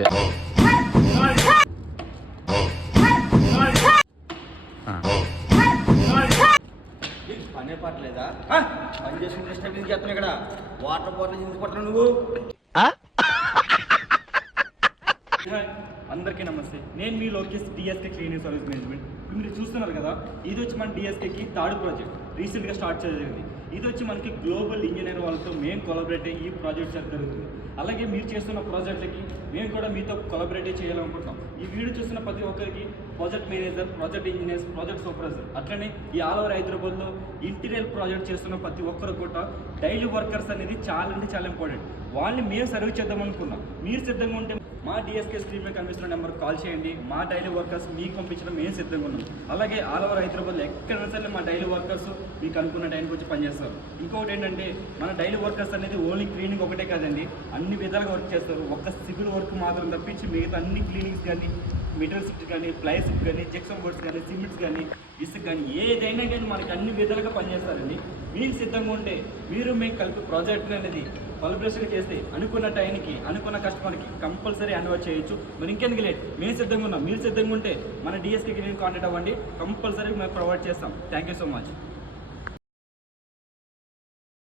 అంతే. పనే పట్టలేదా? పని చేసుకుని డిస్టర్బెన్స్ చేస్తున్నావు ఇక్కడ. వాటర్ బాటిల్ ఎందుకు పట్టను నువ్వు? అందరికీ నమస్తే, నేను మీ Lokesh, DSK cleaning service management. మీరు చూస్తున్నారు కదా, ఇది వచ్చి మన డిఎస్కేకి థర్డ్ ప్రాజెక్ట్ రీసెంట్గా స్టార్ట్ చేయలేదు. ఇది వచ్చి మనకి గ్లోబల్ ఇంజనీర్ వాళ్ళతో మేము కొలాబరేట్ అయ్యి ఈ ప్రాజెక్ట్ జరుగుతుంది. అలాగే మీరు చేస్తున్న ప్రాజెక్టులకి మేము కూడా మీతో కొలాబరేట్ చేయాలనుకుంటున్నాం. ఈ వీడియో చూస్తున్న ప్రతి ఒక్కరికి project manager, project engineers, project supervisor, అట్లనే ఈ ఆల్ ఓవర్ హైదరాబాద్లో ఇంటీరియర్ ప్రాజెక్ట్ చేస్తున్న ప్రతి ఒక్కరు కూడా డైలీ వర్కర్స్ అనేది చాలా అంటే చాలా ఇంపార్టెంట్. వాళ్ళని మేము సర్వీస్ చేద్దాం అనుకున్నాం. మీరు సిద్ధంగా ఉంటే మా డిఎస్కే స్క్రీన్ మీద కనిపిస్తున్న నెంబర్కి కాల్ చేయండి. మా డైలీ వర్కర్స్ మీకు పంపించడం మేము సిద్ధంగా ఉన్నాం. అలాగే ఆల్ ఓవర్ హైదరాబాద్లో ఎక్కడైనా సరే మా డైలీ వర్కర్స్ మీకు అనుకున్న టైంకి వచ్చి పనిచేస్తారు. ఇంకొకటి ఏంటంటే, మన డైలీ వర్కర్స్ అనేది ఓన్లీ క్లీనింగ్ ఒకటే కాదండి, అన్ని విధాలుగా వర్క్ చేస్తారు. ఒక్క సివిల్ వర్క్ మాత్రం తప్పించి మిగతా అన్ని క్లీనింగ్స్ కానీ, మెటీరియల్ షిఫ్ట్ కానీ, ప్లై షిఫ్ట్ కానీ, జెక్సన్ బోర్డ్స్ కానీ, సిమెంట్స్ కానీ, ఇసుక కానీ, ఏదైనా కానీ మనకి అన్ని విధాలుగా పనిచేస్తారండి. మీకు సిద్ధంగా ఉంటే మీరు మేము కలిపి ప్రాజెక్ట్ అనేది కొలబరేషన్ చేస్తే అనుకున్న టైంకి, అనుకున్న కస్టమర్కి కంపల్సరీ అన్వర్ట్ చేయొచ్చు. మరి ఇంకెందుకు లేట్, మేము సిద్ధంగా ఉన్నాం. మీరు సిద్ధంగా ఉంటే మన డిఎస్కేకి నేను కాంటాక్ట్ అవ్వండి, కంపల్సరీ మేము ప్రొవైడ్ చేస్తాం. Thank you so much.